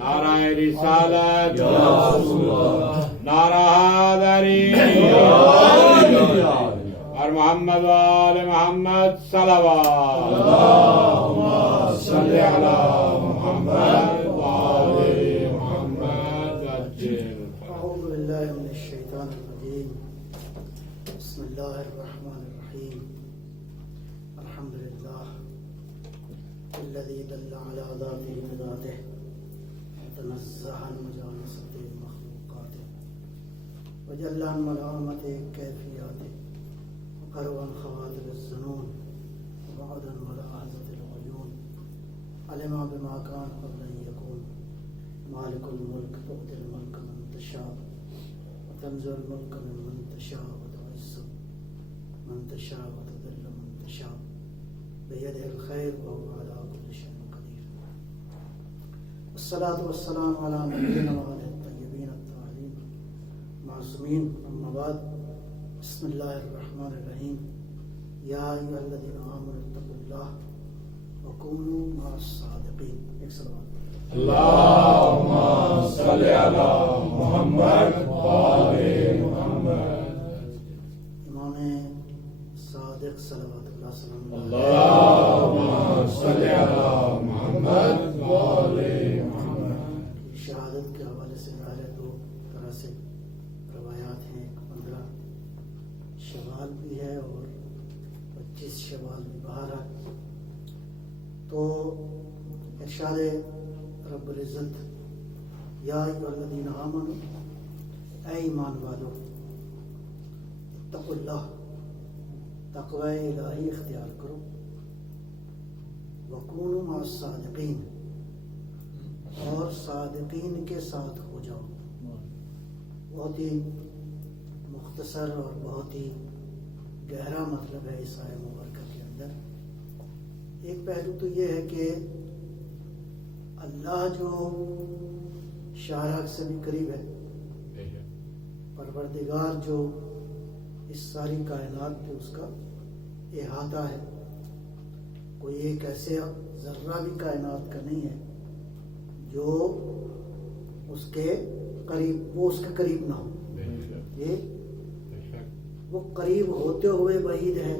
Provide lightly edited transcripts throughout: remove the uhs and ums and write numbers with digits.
نعرہ رسالت یا رسول اللہ، نعرہ حیدری اور محمد وآل محمد صلوات اللہم صلی علی محمد وآل محمد عجل. أعوذ بالله من الشيطان الرجيم. بسم الله الرحمن الرحيم. الحمد لله الذي دل على ذاته بذاته تنزه عن مجانسة مخلوقاته وجل عن ملامة كيفياته وقرب عن خواطر الظنون وبعد عن ملاحظة العيون علم بما كان قبل أن يكون مالك الملك تؤتي الملك من تشاء وتنزع الملك ممن تشاء وتعز من تشاء وتذل من تشاء بيده الخير وهو على كل شيء قدير. والصلاة والسلام على نبينا وعلى الطيبين الطاهرين المعصومين. أما بعد، بسم الله الرحمن الرحيم. يا أيها الذين آمنوا اتقوا الله وكونوا مع الصادقين. ایک صلوات. اللہم صلی علی محمد وآل محمد. امام صادق صلوات اللہ سلام اللہم صلی علی محمد وآل محمد. شہادت کے حوالے سے ظاہر دو طرح سے روایات ہیں. 15 شوال بھی ہے اور 25 شوال بھی باہر ہے. تو ارشاد رب العزت یا ایھا الذین آمنوا، اے ایمان والو، اتقوا اللہ، تقوی الہی اختیار کرو، وکونوا مع الصادقین، اور صادقین کے ساتھ ہو جاؤ. بہت ہی مختصر اور بہت ہی گہرا مطلب ہے اس آیت مبارکہ کے اندر. ایک پہلو تو یہ ہے کہ اللہ جو شارع سے بھی قریب ہے، پروردگار جو اس ساری کائنات پہ اس کا احاطہ ہے، کوئی ایک ایسے ذرہ بھی کائنات کا نہیں ہے جو اس کے قریب، وہ اس کے قریب نہ ہو. یہ وہ قریب ہوتے ہوئے بعید ہے،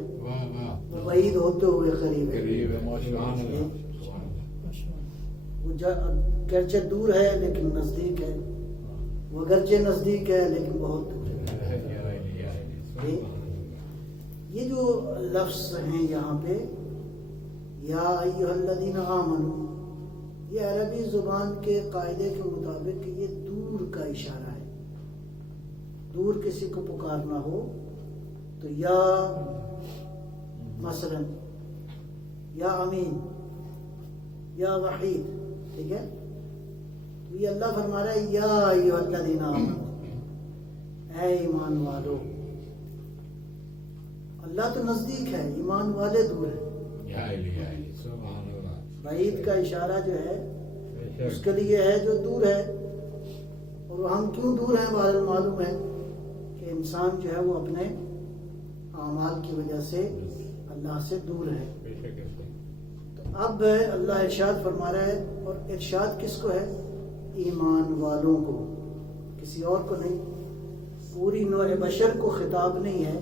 وہ بعید ہوتے ہوئے قریب ہے. وہ گرچہ دور ہے لیکن نزدیک ہے، وہ گرچہ نزدیک ہے لیکن بہت دور ہے. یہ جو لفظ ہیں یہاں پہ یا ایھا الذین آمنوا، یہ عربی زبان کے قاعدے کے مطابق یہ دور کا اشارہ ہے. دور کسی کو پکارنا ہو تو یا مثلا یا امین یا وحید، ٹھیک ہے. تو یہ اللہ فرما رہا ہے یا ایھا الذین آمنوا، اے ایمان والو. اللہ تو نزدیک ہے، ایمان والے دور ہیں. بعید کا اشارہ جو ہے اس کے لیے ہے جو دور ہے. اور ہم کیوں دور ہیں؟ معلوم ہے کہ انسان جو ہے وہ اپنے اعمال کی وجہ سے اللہ سے دور ہے. تو اب اللہ ارشاد فرما رہا ہے، اور ارشاد کس کو ہے؟ ایمان والوں کو، کسی اور کو نہیں. پوری نوع بشر کو خطاب نہیں ہے.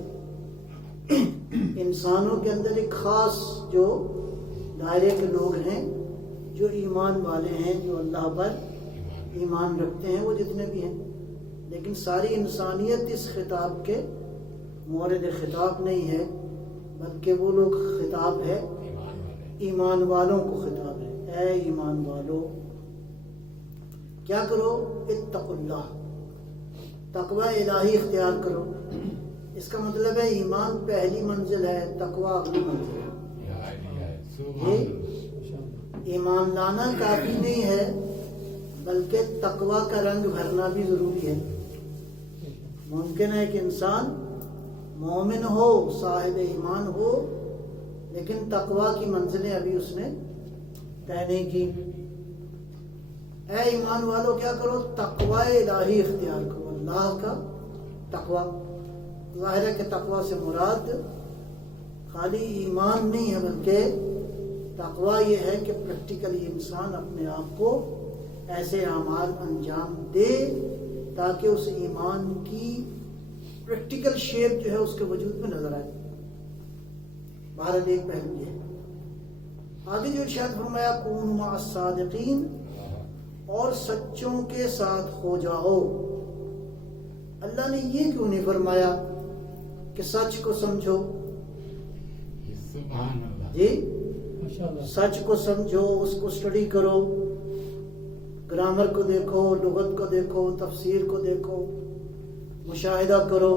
انسانوں کے اندر ایک خاص جو دائرے کے لوگ ہیں جو ایمان والے ہیں، جو اللہ پر ایمان رکھتے ہیں، وہ جتنے بھی ہیں. لیکن ساری انسانیت اس خطاب کے مورد خطاب نہیں ہے، بلکہ وہ لوگ خطاب ہے ایمان والوں کو خطاب ہے. اے ایمان والو کیا کرو؟ اتقوا اللہ، تقوی الہی اختیار کرو. اس کا مطلب ہے ایمان پہلی منزل ہے، تقوی اگلی منزل ہے. یہ ایمان لانا کافی نہیں ہے، بلکہ تقوی کا رنگ بھرنا بھی ضروری ہے. ممکن ہے کہ انسان مومن ہو، صاحب ایمان ہو، لیکن تقوی کی منزلیں ابھی اس نے طے نہیں کی. اے ایمان والو کیا کرو؟ تقوی الہی اختیار کرو، اللہ کا تقوی. ظاہر ہے کہ تقوی سے مراد خالی ایمان نہیں ہے، بلکہ تقوی یہ ہے کہ پریکٹیکلی انسان اپنے آپ کو ایسے اعمال انجام دے تاکہ اس ایمان کی پریکٹیکل شیپ جو ہے اس کے وجود میں نظر آئے. بہرحال ایک پہلو یہ ہے. آگے جو ارشاد فرمایا کونوا مع الصادقین، اور سچوں کے ساتھ ہو جاؤ. اللہ نے یہ کیوں نہیں فرمایا کہ سچ کو سمجھو؟ سبحان اللہ. جی سچ کو سمجھو، اس کو اسٹڈی کرو، گرامر کو دیکھو، لغت کو دیکھو، تفسیر کو دیکھو، مشاہدہ کرو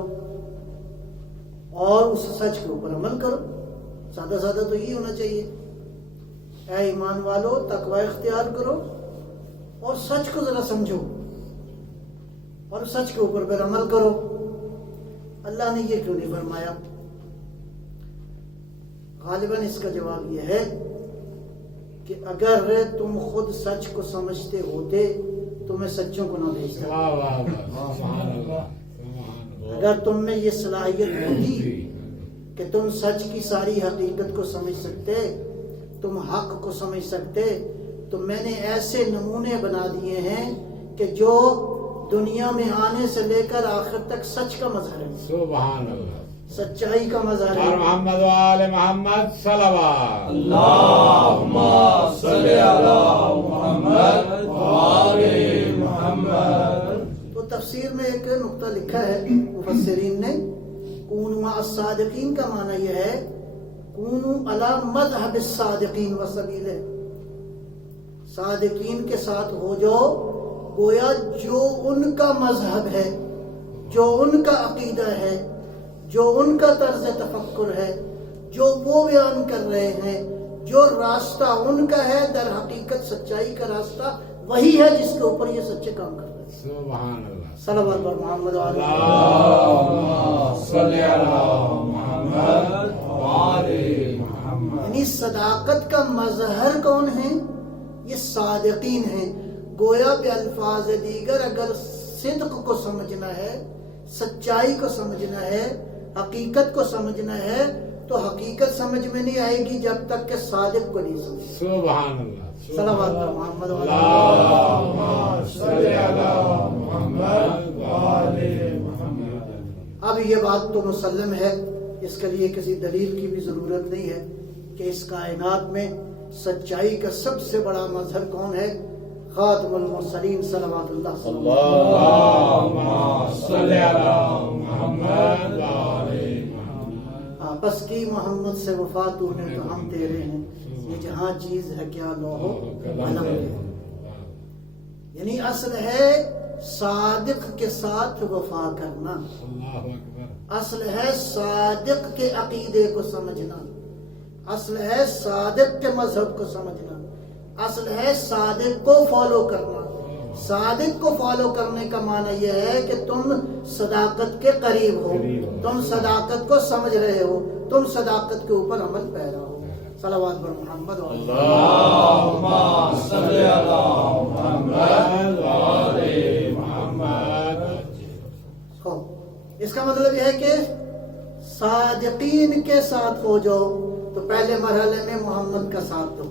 اور اس سچ کے اوپر عمل کرو. سادہ سادہ تو یہی ہونا چاہیے. اے ایمان والو تقوی اختیار کرو اور سچ کو ذرا سمجھو اور سچ کے اوپر پھر عمل کرو. اللہ نے یہ کیوں نہیں فرمایا؟ غالباً اس کا جواب یہ ہے کہ اگر تم خود سچ کو سمجھتے ہوتے تو میں سچوں کو نہ بھیجتا. واہ واہ واہ. سبحان اللہ. سبحان اللہ. اگر تم میں یہ صلاحیت ہوتی کہ تم سچ کی ساری حقیقت کو سمجھ سکتے، تم حق کو سمجھ سکتے، تو میں نے ایسے نمونے بنا دیے ہیں کہ جو دنیا میں آنے سے لے کر آخر تک سچ کا مظہر ہے، سبحان اللہ. سچائی کا مظہر اور ہے. محمد وآل محمد صلوات. اللہم صلی علی محمد وآل محمد. تو تفسیر میں ایک نقطہ لکھا ہے مفسرین نے، کونوا مع الصادقین کا معنی یہ ہے کونوا علی مذہب الصادقین وسبیلہ. صادقین کے ساتھ ہو جاؤ، گویا جو ان کا مذہب ہے، جو ان کا عقیدہ ہے، جو ان کا طرز تفکر ہے، جو وہ بیان کر رہے ہیں، جو راستہ ان کا ہے، در حقیقت سچائی کا راستہ وہی ہے جس کے اوپر یہ سچے کام کر رہے ہیں. سبحان اللہ. صلوات بر محمد وآل اللہم صلی علی محمد وآل محمد. یعنی صداقت کا مظہر کون ہے؟ یہ صادقین ہیں. گویا بالفاظ دیگر اگر صدق کو سمجھنا ہے، سچائی کو سمجھنا ہے، حقیقت کو سمجھنا ہے، تو حقیقت سمجھ میں نہیں آئے گی جب تک کہ صادق کو نہیں سمجھے. سبحان اللہ. صلوات بر محمد وآل اللہم صلی علی محمد وآل محمد. اب یہ بات تو مسلم ہے، اس کے لیے کسی دلیل کی بھی ضرورت نہیں ہے کہ اس کائنات میں سچائی کا سب سے بڑا مظہر کون ہے؟ خاتم المرسلین صلوات اللہ صلی اللہ اللہم صلی علی محمد وآل محمد. بس کی محمد سے وفا تو نے تو ہم تیرے ہیں، یہ جہاں چیز ہے کیا لوح و قلم ہے. یعنی اصل ہے صادق کے ساتھ وفا کرنا، اللہ اکبر. اصل ہے صادق کے عقیدے کو سمجھنا، اصل ہے صادق کے مذہب کو سمجھنا، اصل ہے صادق کو فالو کرنا. صادق کو فالو کرنے کا معنی یہ ہے کہ تم صداقت کے قریب ہو، تم صداقت کو سمجھ رہے ہو، تم صداقت کے اوپر عمل پیرا ہو. صلوات بر محمد اللہم صلی علی محمد وآل محمد. اس کا مطلب یہ ہے کہ صادقین کے ساتھ ہو جاؤ تو پہلے مرحلے میں محمد کا ساتھ دو،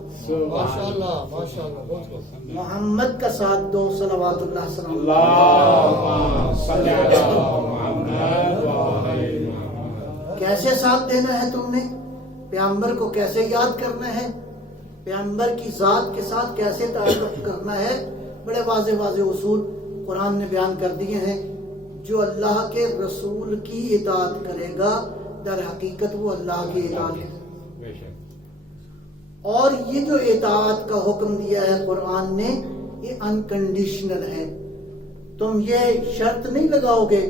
محمد کا ساتھ دو. صلوات اللہ صلی اللہ. اللہم صلی علی محمد وآل محمد. کیسے ساتھ دینا ہے تم نے؟ پیغمبر کو کیسے یاد کرنا ہے؟ پیغمبر کی ذات کے ساتھ کیسے تعلق کرنا ہے؟ بڑے واضح واضح اصول قرآن نے بیان کر دیے ہیں. جو اللہ کے رسول کی اطاعت کرے گا در حقیقت وہ اللہ کی اطاعت ہے. بے شک. اور یہ جو اطاعت کا حکم دیا ہے قرآن نے، یہ انکنڈیشنل ہے. تم یہ شرط نہیں لگاؤ گے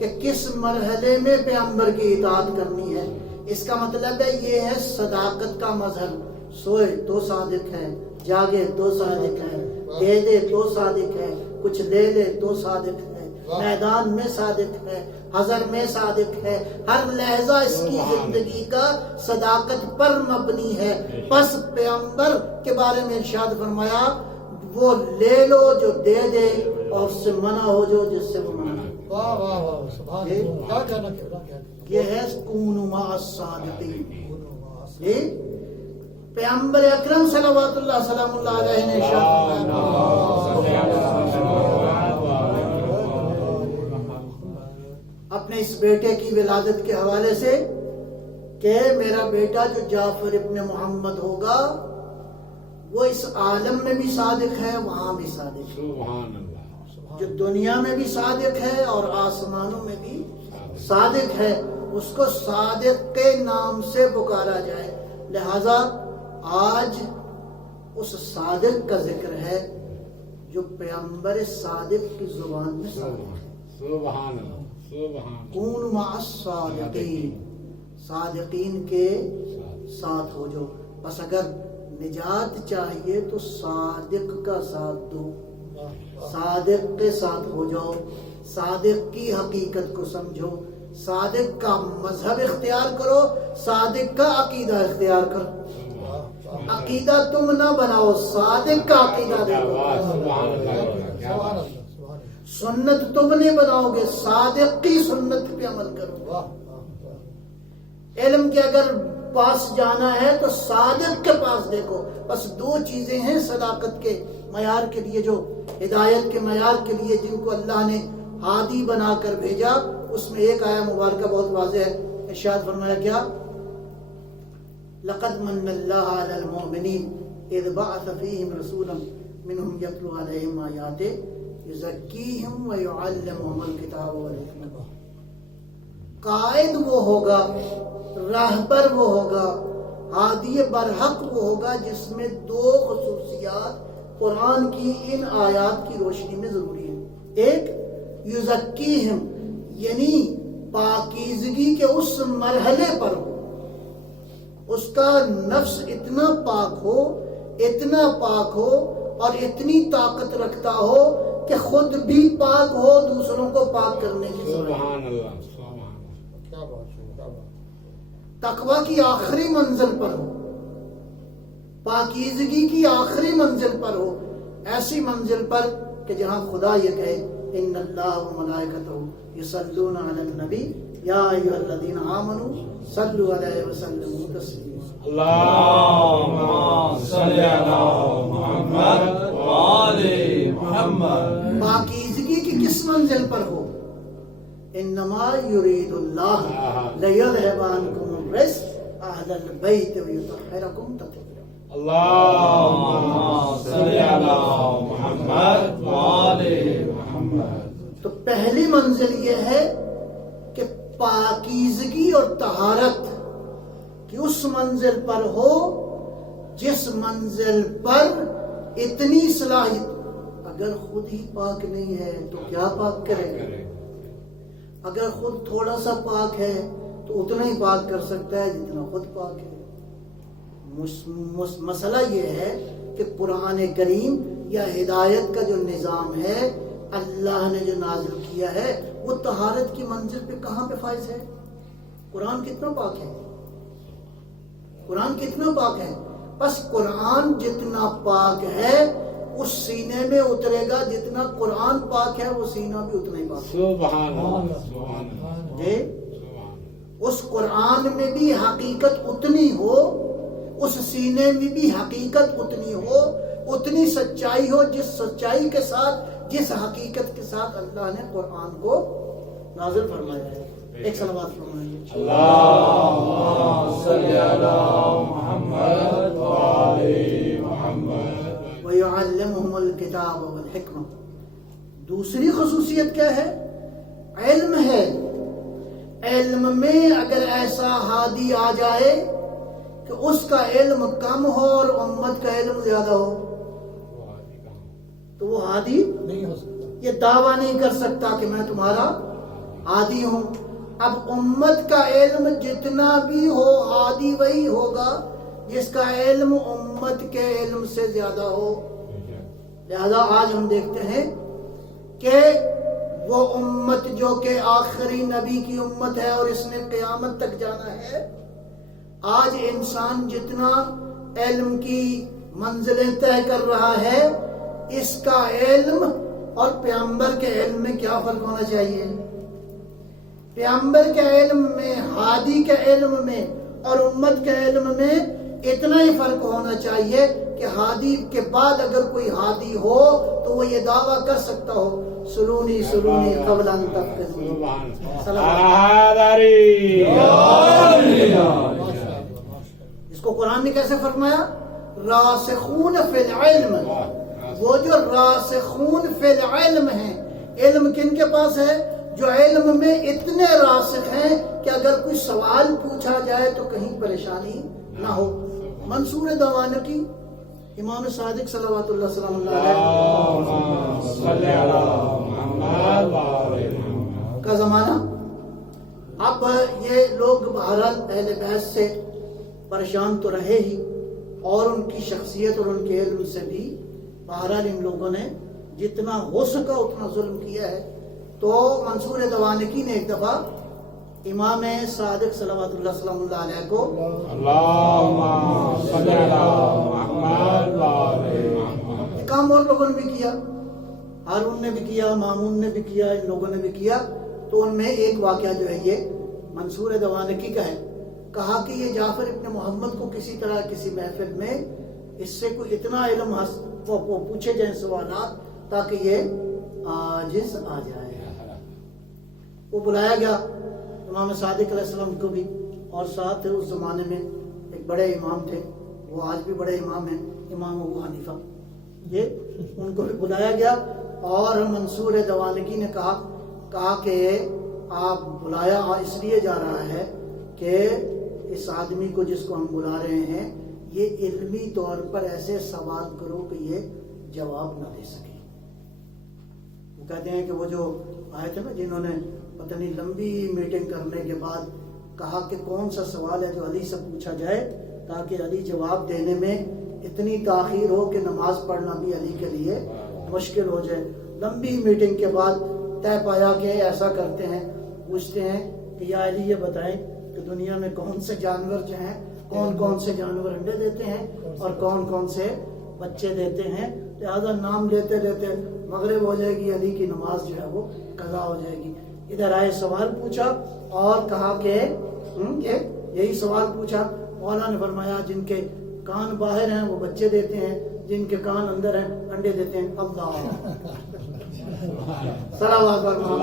کہ کس مرحلے میں پیغمبر کی اطاعت کرنی ہے. اس کا مطلب ہے یہ ہے صداقت کا مظہر. سوئے تو صادق ہے، جاگے تو صادق ہے، دے دے تو صادق ہے، کچھ لے لے تو صادق ہے، میدان میں صادق ہے، حضر میں صادق ہے. ہر لہجہ اس کی زندگی کا صداقت پر مبنی ہے. بس پیغمبر کے بارے میں ارشاد فرمایا وہ لے لو جو دے دے اور اس سے منع ہو جو جس سے وہ منع. یہ ہے کونوا مع الصادقین. پیغمبر اکرم صلوات اللہ سلام اللہ علیہ نے ارشاد اپنے اس بیٹے کی ولادت کے حوالے سے کہ میرا بیٹا جو جعفر ابن محمد ہوگا وہ اس عالم میں بھی صادق ہے، وہاں بھی صادق ہے، سبحان اللہ، جو دنیا میں بھی صادق ہے اور آسمانوں میں بھی صادق ہے، اس کو صادق کے نام سے پکارا جائے۔ لہذا آج اس صادق کا ذکر ہے جو پیغمبر صادق کی زبان میں صادق ہے۔ سبحان اللہ، سبحان کون مع الصادقین، صادقین کے ساتھ ہو جو۔ بس اگر نجات چاہیے تو صادق کا ساتھ دو، صادق کے ساتھ ہو جاؤ، صادق کی حقیقت کو سمجھو، صادق کا مذہب اختیار کرو، صادق کا عقیدہ اختیار کرو۔ عقیدہ تم نہ بناؤ، صادق کا عقیدہ دیکھو۔ سبحان اللہ، کیا بات ہے۔ سنت تم نہیں بناؤ گے، صادق کی سنت پہ عمل کرو۔ علم کے اگر پاس جانا ہے تو صادق کے پاس دیکھو۔ بس دو چیزیں ہیں صداقت کے معیار کے لیے، جو ہدایت کے معیار کے لیے جن کو اللہ نے ہادی بنا کر بھیجا، اس میں ایک آیا مبارکہ بہت واضح ہے۔ ارشاد فرمایا کیا؟ لقد من اللہ علی المؤمنین اذ بعث فیہم رسولا منہم یتلو علیہم آیاتہ یزکیہم ویعلمہم الکتاب والحکمۃ۔ قائد وہ ہوگا، راہبر وہ ہوگا، ہادی برحق وہ ہوگا جس میں دو خصوصیات قرآن کی ان آیات کی روشنی میں ضروری ہے۔ ایک یزکیہم، یعنی پاکیزگی کے اس مرحلے پر ہو، اس کا نفس اتنا پاک ہو اور اتنی طاقت رکھتا ہو کہ خود بھی پاک ہو، دوسروں کو پاک کرنے کی ضرورت۔ سبحان اللہ، سبحان اللہ، کیا بات ہے، کیا بات ہے۔ تقوی کی آخری منزل پر ہو، پاکیزگی کی آخری منزل پر ہو، ایسی منزل پر کہ جہاں خدا یہ کہے ان اللہ و ملائکتہ یصلون علی النبی یا ایھا الذین آمنوا صلوا علیہ وسلموا تسلیما۔ اللہم صلی علی محمد وآل محمد۔ پاکیزگی کی کس منزل پر ہو؟ انما یرید اللہ لیذھب عنکم الرجس اہل البیت ویطہرکم تطہیرا۔ اللہم صلی علی محمد وآل محمد۔ تو پہلی منزل یہ ہے کہ پاکیزگی اور طہارت کی اس منزل پر ہو جس منزل پر اتنی صلاحیت، اگر خود ہی پاک نہیں ہے تو کیا پاک کرے گا؟ اگر خود تھوڑا سا پاک ہے تو اتنا ہی پاک کر سکتا ہے جتنا خود پاک ہے۔ مسئلہ یہ ہے کہ قرآن کریم یا ہدایت کا جو نظام ہے اللہ نے جو نازل کیا ہے وہ طہارت کی منزل پہ کہاں پہ فائز ہے؟ قرآن کتنا پاک ہے؟ قرآن کتنا پاک ہے؟ بس قرآن جتنا پاک ہے اس سینے میں اترے گا، جتنا قرآن پاک ہے وہ سینہ بھی اتنا ہی پاک ہے۔ سبحان اللہ، سبحان اللہ، جی اس قرآن میں بھی حقیقت اتنی ہو، اس سینے میں بھی حقیقت اتنی ہو، اتنی سچائی ہو جس سچائی کے ساتھ، جس حقیقت کے ساتھ اللہ نے قرآن کو نازل فرمایا ہے۔ ایک صلوات فرمائیے۔ اللہم صلی علی محمد وآل محمد۔ وَيُعَلِّمُهُمُ الْكِتَابَ وَالْحِکْمَةَ۔ دوسری خصوصیت کیا ہے؟ علم ہے۔ علم میں اگر ایسا ہادی آ جائے کہ اس کا علم کم ہو اور امت کا علم زیادہ ہو تو وہ ہادی نہیں ہو سکتا۔ یہ دعویٰ نہیں کر سکتا کہ میں تمہارا ہادی ہوں۔ اب امت کا علم جتنا بھی ہو، ہادی وہی ہوگا جس کا علم امت کے علم سے زیادہ ہو۔ لہذا آج ہم دیکھتے ہیں کہ وہ امت جو کہ آخری نبی کی امت ہے اور اس نے قیامت تک جانا ہے، آج انسان جتنا علم کی منزلیں طے کر رہا ہے، اس کا علم اور پیغمبر کے علم میں کیا فرق ہونا چاہیے؟ پیغمبر کے علم میں، ہادی کے علم میں اور امت کے علم میں اتنا ہی فرق ہونا چاہیے کہ ہادی کے بعد اگر کوئی ہادی ہو تو وہ یہ دعویٰ کر سکتا ہو سلونی سلونی قبل ان تفقدونی. اس کو قرآن نے کیسے فرمایا؟ راسخون فی العلم. وہ جو راسخون فی العلم ہیں، علم کن کے پاس ہے؟ جو علم میں اتنے راسخ ہیں کہ اگر کوئی سوال پوچھا جائے تو کہیں پریشانی نہ ہو. منصور دوانقی امام صادق صلوات اللہ صلی اللہ علیہ کا زمانہ. اب یہ لوگ بہرحال اہل بیت سے پریشان تو رہے ہی، اور ان کی شخصیت اور ان کے علم سے بھی بہرحال ان لوگوں نے جتنا ہو سکا اتنا ظلم کیا ہے. تو منصور دوانقی نے ایک دفعہ امام صادق صلوات اللہ صلی اللہ علیہ کو کام اور لوگوں نے بھی کیا، ہارون نے بھی کیا، مامون نے بھی کیا، ان لوگوں نے بھی کیا. تو ان میں ایک واقعہ جو ہے یہ منصور دوانقی کا ہے. کہا کہ یہ جعفر ابن محمد کو کسی طرح کسی محفل میں اس سے کوئی اتنا علم وہ پوچھے جائیں سوالات تاکہ یہ عاجز آ جائے. وہ بلایا گیا امام صادق علیہ السلام کو بھی، اور ساتھ اس زمانے میں ایک بڑے امام تھے، وہ آج بھی بڑے امام ہیں، امام ابو حنیفہ. یہ ان کو بھی بلایا گیا اور منصور دوانقی نے کہا کہ آپ بلایا اس لیے جا رہا ہے کہ اس آدمی کو جس کو ہم بلا رہے ہیں یہ علمی طور پر ایسے سوال کرو کہ یہ جواب نہ دے سکے. وہ کہتے ہیں کہ وہ جو آئے تھے نا جنہوں نے پتہ نہیں لمبی میٹنگ کرنے کے بعد کہا کہ کون سا سوال ہے جو علی سے پوچھا جائے تاکہ علی جواب دینے میں اتنی تاخیر ہو کہ نماز پڑھنا بھی علی کے لیے مشکل ہو جائے. لمبی میٹنگ کے بعد طے پایا کہ ایسا کرتے ہیں، پوچھتے ہیں کہ یا علی یہ بتائیں کہ دنیا میں کون سے جانور جو ہیں، کون کون سے جانور انڈے دیتے ہیں اور کون کون سے بچے دیتے ہیں. لہٰذا نام لیتے لیتے مغرب ہو جائے گی، علی کی نماز جو ہے وہ قضا ہو جائے گی. ادھر آئے سوال پوچھا اور کہا کہ یہی سوال پوچھا. مولا نے فرمایا جن کے کان باہر ہیں وہ بچے دیتے ہیں، جن کے کان اندر ہیں انڈے دیتے ہیں. اللہ صلوات محمد.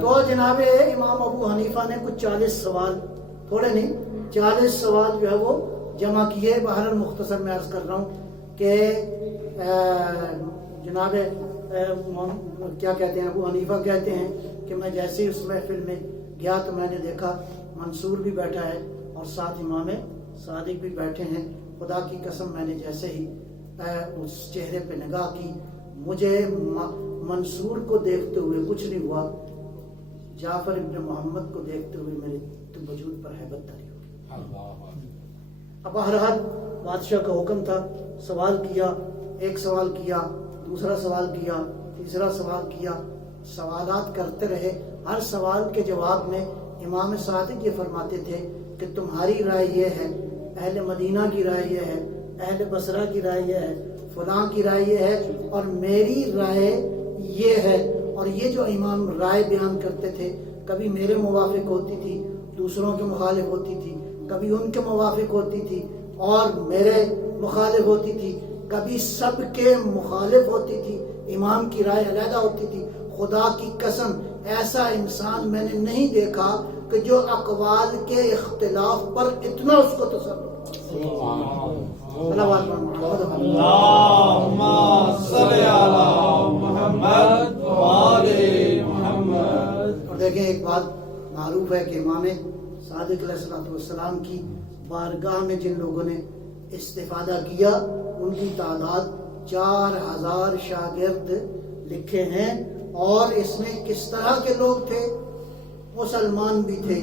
تو جناب امام ابو حنیفہ نے کچھ 40 سوال، تھوڑے نہیں 40 سوال جو ہے وہ جمع کیے. بہرحال مختصر میں عرض کر رہا ہوں کہ جناب کیا کہتے ہیں، ابو حنیفہ کہتے ہیں کہ میں جیسے ہی اس محفل میں گیا تو میں نے دیکھا منصور بھی بیٹھا ہے اور ساتھ امام صادق بھی بیٹھے ہیں. خدا کی قسم میں نے جیسے ہی اس چہرے پہ نگاہ کی مجھے منصور کو دیکھتے ہوئے کچھ نہیں ہوا، جعفر ابن محمد کو دیکھتے ہوئے میرے وجود پر ہیبت تاری ہوئی. اب بہرحال بادشاہ کا حکم تھا، سوال کیا، ایک سوال کیا، دوسرا سوال کیا، تیسرا سوال کیا، سوالات کرتے رہے. ہر سوال کے جواب میں امام صادق یہ فرماتے تھے کہ تمہاری رائے یہ ہے، اہل مدینہ کی رائے یہ ہے، اہل بصرہ کی رائے یہ ہے، فلاں کی رائے یہ ہے، اور میری رائے یہ ہے. اور یہ جو امام رائے بیان کرتے تھے کبھی میرے موافق ہوتی تھی، دوسروں کے مخالف ہوتی تھی، کبھی ان کے موافق ہوتی تھی اور میرے مخالف ہوتی تھی، کبھی سب کے مخالف ہوتی تھی، امام کی رائے علیحدہ ہوتی تھی. خدا کی قسم ایسا انسان میں نے نہیں دیکھا کہ جو اقوال کے اختلاف پر اتنا اس کو تسلط. اللہم صلی علی محمد وآل محمد. اور دیکھیں ایک بات معروف ہے کہ امام صادق علیہ السلام کی بارگاہ میں جن لوگوں نے استفادہ کیا ان کی تعداد 4000 شاگرد لکھے ہیں. اور اس میں کس طرح کے لوگ تھے؟ مسلمان بھی تھے،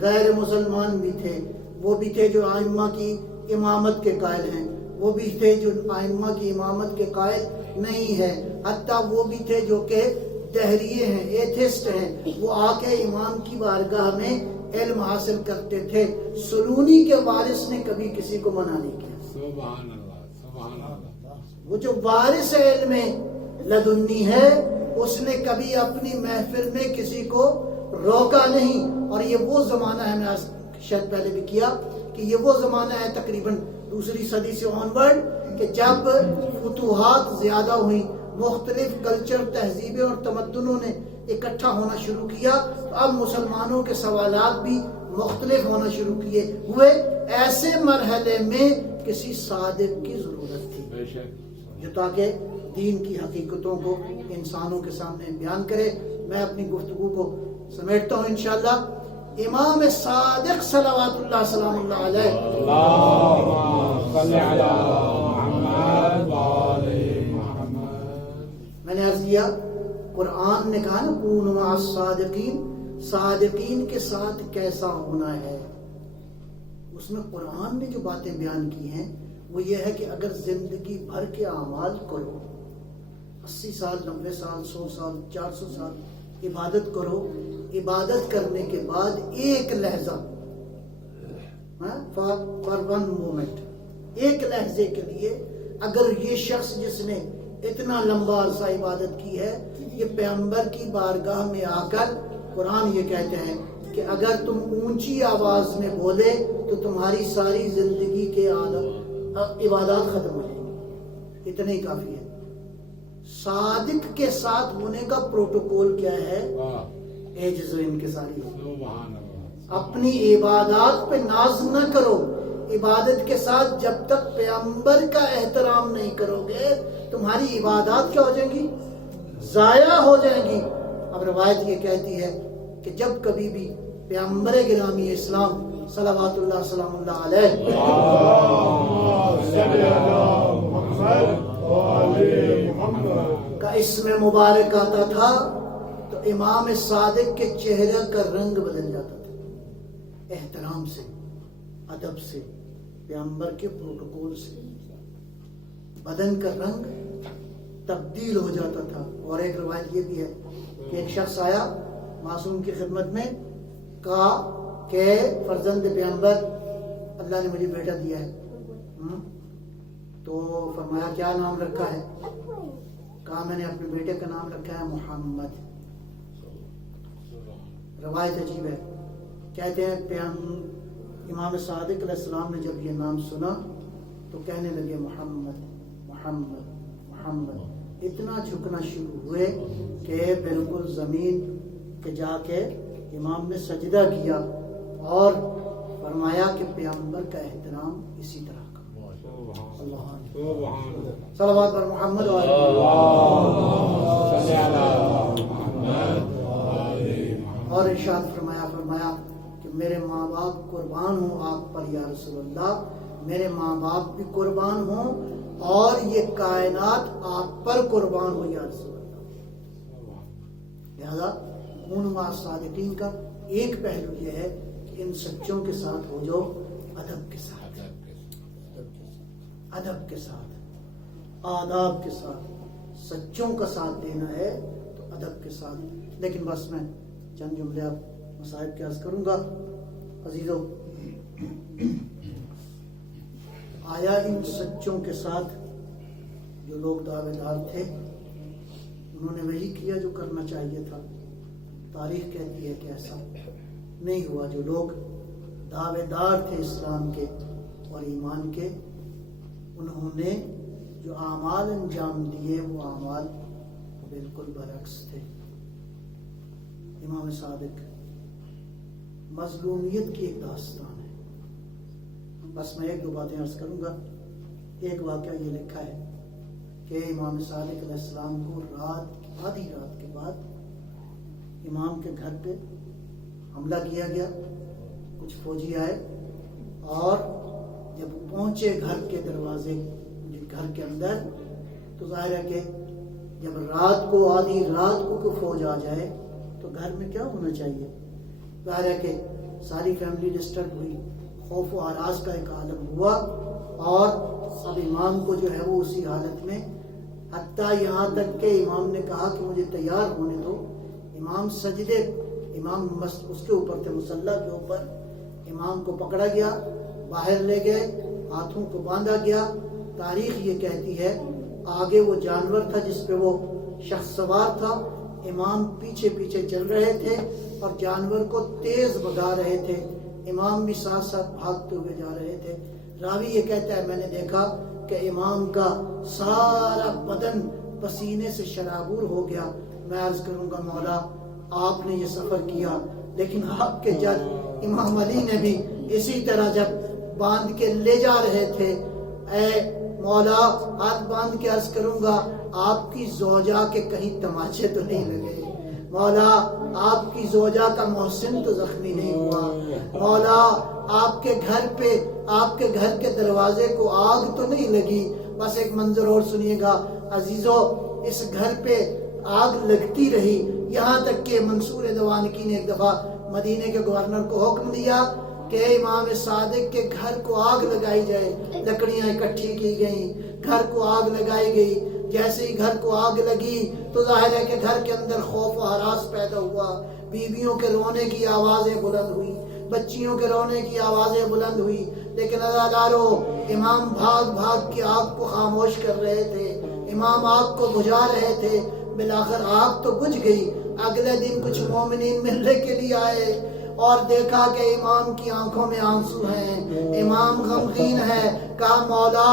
غیر مسلمان بھی تھے، وہ بھی تھے جو ائمہ کی امامت کے قائل ہیں، وہ بھی تھے جو ائمہ کی امامت کے قائل نہیں ہیں، حتیٰ وہ بھی تھے جو کہ دہریے ہیں، ایتھسٹ ہیں. وہ آ کے امام کی بارگاہ میں علم حاصل کرتے تھے. سلونی کے وارث نے کبھی کسی کو منع نہیں کیا. سبحان اللہ سبحان اللہ. وہ جو وارث علم لدنی ہے اس نے کبھی اپنی محفل میں کسی کو روکا نہیں. اور یہ وہ زمانہ ہے، میں نے شاید پہلے بھی کیا کہ یہ وہ زمانہ ہے تقریباً دوسری صدی سے آنورڈ کہ جب فتوحات زیادہ ہوئی، مختلف کلچر، تہذیبیں اور تمدنوں نے اکٹھا ہونا شروع کیا، تو اب مسلمانوں کے سوالات بھی مختلف ہونا شروع ہوئے. ایسے مرحلے میں کسی صادق کی ضرورت تھی جو تاکہ دین کی حقیقتوں کو انسانوں کے سامنے بیان کرے. میں اپنی گفتگو کو سمیٹتا ہوں انشاءاللہ. امام صادق صلوات اللہ سلام اللہ علیہ، اللہم صلی علی محمد وآل محمد. میں نے عرض کیا قرآن نے کہا نا کونوا مع الصادقین، صادقین کے ساتھ کیسا ہونا ہے. اس میں قرآن نے جو باتیں بیان کی ہیں وہ یہ ہے کہ اگر زندگی بھر کے اعمال کرو، 80 سال 90 سال 100 سال 400 سال عبادت کرو، عبادت کرنے کے بعد ایک لحظہ فار ون مومنٹ، ایک لحظے کے لیے اگر یہ شخص جس نے اتنا لمبا عرصہ عبادت کی ہے، یہ پیغمبر کی بارگاہ میں آ کر قرآن یہ کہتے ہیں کہ اگر تم اونچی آواز میں بولے تو تمہاری ساری زندگی کے عبادات ختم ہو جائیں گی. اتنا ہی کافی ہے. صادق کے ساتھ ہونے کا پروٹوکول کیا ہے؟ عجز و انکساری. اپنی عبادات پہ ناز نہ کرو. عبادت کے ساتھ جب تک پیغمبر کا احترام نہیں کرو گے تمہاری عبادات کیا ہو جائیں گی؟ ضائع ہو جائیں گی. اب روایت یہ کہتی ہے کہ جب کبھی بھی پیغمبر گرامی اسلام صلوات اللہ سلام اللہ علیہ کا اسم مبارک آتا تھا تو امام صادق کے چہرے کا رنگ بدل جاتا تھا. احترام سے، ادب سے، پیغمبر کے پروٹوکول سے بدن کا رنگ تبدیل ہو جاتا تھا. اور ایک روایت یہ بھی ہے کہ ایک شخص آیا معصوم کی خدمت میں، کہا کہ فرزند پیغمبر اللہ نے مجھے بیٹا دیا ہے. تو فرمایا کیا نام رکھا ہے؟ کہا میں نے اپنے بیٹے کا نام رکھا ہے محمد. روایت عجیب ہے. کہتے ہیں امام صادق علیہ السلام نے جب یہ نام سنا تو کہنے لگے محمد محمد محمد. اتنا جھکنا شروع ہوئے کہ بالکل زمین کے جا کے امام نے سجدہ کیا اور فرمایا کہ پیغمبر کا احترام اسی طرح کا. صلوات پر محمد اور ارشاد فرمایا کہ میرے ماں باپ قربان ہوں آپ پر یا رسول اللہ، میرے ماں باپ بھی قربان ہوں اور یہ کائنات آپ پر قربان ہو یا رسول اللہ. لہذا مع الصادقین کا ایک پہلو یہ ہے کہ ان سچوں کے ساتھ ہو جو ادب کے ساتھ، ادب کے ساتھ، آداب کے ساتھ. سچوں کا ساتھ دینا ہے تو ادب کے ساتھ. لیکن بس میں چند جملے آپ مصائب کے عرض کروں گا. عزیزو، آیا ان سچوں کے ساتھ جو لوگ دعوے دار تھے انہوں نے وہی کیا جو کرنا چاہیے تھا؟ تاریخ کہتی ہے کہ ایسا نہیں ہوا. جو لوگ دعوے دار تھے اسلام کے اور ایمان کے، انہوں نے جو اعمال انجام دیے وہ اعمال بالکل برعکس تھے. امام صادق مظلومیت کی ایک داستان ہے. بس میں ایک دو باتیں عرض کروں گا. ایک واقعہ یہ لکھا ہے کہ امام صادق علیہ السلام کو آدھی رات کے بعد امام کے گھر پہ حملہ کیا گیا. کچھ فوجی آئے اور جب پہنچے گھر کے دروازے گھر کے اندر تو ظاہر ہے کہ جب رات کو آدھی رات کو کوئی فوج آ جائے تو گھر میں کیا ہونا چاہیے؟ ظاہر ہے کہ ساری فیملی ڈسٹرب ہوئی، خوف و ہراس کا ایک عالم ہوا اور اب امام کو جو ہے وہ اسی حالت میں، حتیٰ یہاں تک کہ امام نے کہا کہ مجھے تیار ہونے دو. امام سجدے، امام اس کے اوپر تھے، مصلی کے اوپر. امام کو پکڑا گیا، باہر لے گئے، ہاتھوں کو باندھا گیا. تاریخ یہ کہتی ہے آگے وہ جانور تھا جس پہ وہ شخص سوار تھا، امام پیچھے پیچھے چل رہے تھے اور جانور کو تیز بھگا رہے تھے، امام بھی ساتھ ساتھ بھاگتے ہوئے جا رہے تھے۔ راوی یہ کہتا ہے میں نے دیکھا کہ امام کا سارا بدن پسینے سے شرابور ہو گیا۔ میں عرض کروں گا مولا آپ نے یہ سفر کیا، لیکن آپ کے جد امام علی نے بھی اسی طرح جب باندھ کے لے جا رہے تھے، اے مولا ہاتھ باندھ کے عرض کروں گا آپ کی زوجہ کے کہیں تماچے تو نہیں لگے، مولا آپ کی زوجہ کا محسن تو زخمی نہیں ہوا، مولا آپ کے گھر پہ آپ کے گھر کے دروازے کو آگ تو نہیں لگی۔ بس ایک منظر اور سنیے گا عزیزو، اس گھر پہ آگ لگتی رہی یہاں تک کہ منصور دوانکی نے ایک دفعہ مدینے کے گورنر کو حکم دیا کہ امام صادق کے گھر کو آگ لگائی جائے۔ لکڑیاں اکٹھی کی گئیں، گھر کو آگ لگائی گئی۔ جیسے ہی گھر کو آگ لگی تو ظاہر ہے کہ گھر کے اندر خوف و ہراس پیدا ہوا، بیویوں کے رونے کی آوازیں بلند ہوئی، بچیوں کے رونے کی آوازیں بلند ہوئی، لیکن عزادارو امام بھاگ بھاگ کے آگ کو خاموش کر رہے تھے، امام آگ کو بجھا رہے تھے۔ بالآخر آگ تو بجھ گئی۔ اگلے دن کچھ مومنین ملنے کے لیے آئے اور دیکھا کہ امام کی آنکھوں میں آنسو ہیں، امام غمگین ہے۔ کہا مولا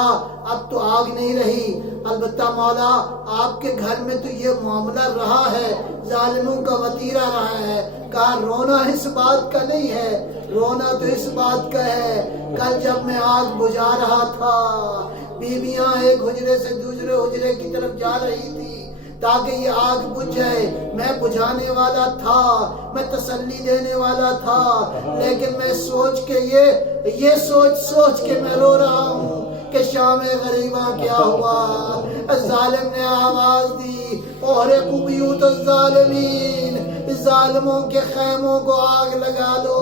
اب تو آگ نہیں رہی، البتہ مولا آپ کے گھر میں تو یہ معاملہ رہا ہے، ظالموں کا وتیرہ رہا ہے۔ کہا رونا اس بات کا نہیں ہے، رونا تو اس بات کا ہے کل جب میں آگ بجھا رہا تھا، بیویاں ایک حجرے سے دوسرے حجرے کی طرف جا رہی تھی تاکہ یہ آگ بجھ جائے، میں بجھانے والا تھا، میں تسلی دینے والا تھا، لیکن میں سوچ کے یہ سوچ کے میں رو رہا ہوں کہ شام غریباں کیا ہوا۔ ظالم نے آواز دی احرقوا بیوت الظالمین، ظالموں کے خیموں کو آگ لگا دو۔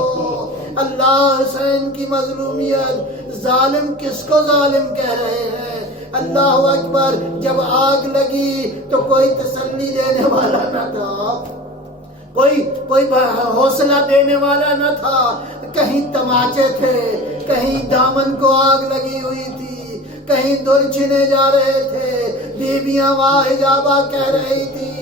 اللہ حسین کی مظلومیت، ظالم کس کو ظالم کہہ رہے ہیں؟ اللہ اکبر۔ جب آگ لگی تو کوئی تسلی دینے والا نہ تھا، کوئی حوصلہ دینے والا نہ تھا، کہیں تماچے تھے، کہیں دامن کو آگ لگی ہوئی تھی، کہیں در چھنے جا رہے تھے، بیویاں واہ حجابہ کہہ رہی تھی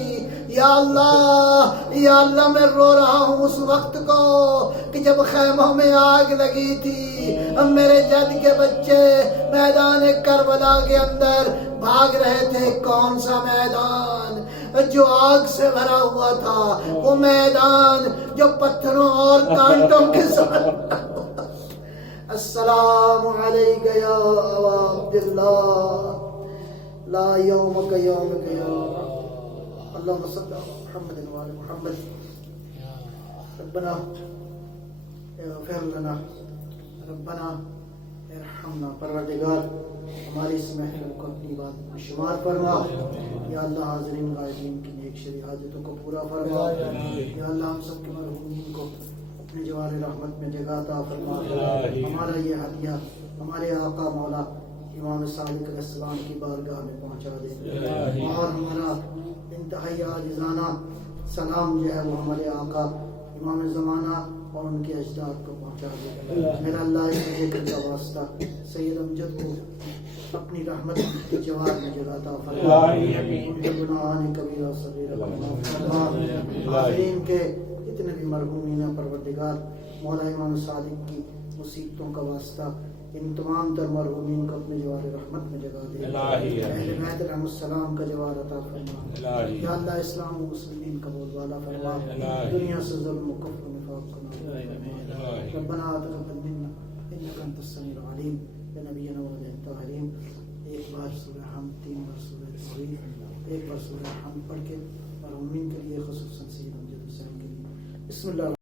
یا اللہ میں رو رہا ہوں اس وقت کو کہ جب خیموں میں آگ لگی تھی، میرے جد کے بچے میدان کربلا کے اندر بھاگ رہے تھے۔ کون سا میدان جو آگ سے بھرا ہوا تھا، وہ میدان جو پتھروں اور کانٹوں کے ساتھ۔ السلام علیک یا ابا عبداللہ، لا یومک یومک یا اللہم صلی علی محمد وعلی محمد، ربنا اغفر لنا، ربنا ارحمنا۔ پروردگار ہماری اس محفل کو اپنی بات میں شمار فرما، یا اللہ حاضرین غائبین کی نیک شرعی حاجتوں کو پورا فرما، یا اللہ ہم سب کے مرحومین کو اپنے جوار رحمت میں جگہ عطا فرما۔ ہمارا یہ ہدیہ ہمارے آقا مولا امام صادق علیہ السلام کی بارگاہ میں پہنچا دے، اور ہمارا انتہائی عاجزانہ سلام جو ہے وہ ہمارے آقا امام زمانہ اور ان کے اجداد کو پہنچا دے۔ میرا اللہ اس ذکر کا واسطہ سید امجد کو اپنی رحمت کے جوار میں جگہ عطا فرما، ان کے گناہان کبیرہ صغیرہ فرما، حاضرین کے جتنے بھی مرحومین ہیں پروردگار مولا امام صادق کی مصیبتوں کا واسطہ ان تمام تر مرحومین کو اپنے جوار رحمت میں جگہ دے، اہل بیت علیہ السلام کا جوار عطا فرما، یا اللہ اسلام و مسلمین کا بول والا فرما، دنیا سے ظلم و کفر و نفاق کو نابود۔ ربنا تقبل منا انک انت السمیع العلیم، بنبینا محمد الطاہرین۔ ایک بار سورہ حمد، 3 بار سورہ توحید، ایک بار سورہ حمد پڑھ کے مرحومین کے لیے خصوصاً سید امجد حسین کے لیے بسم اللہ۔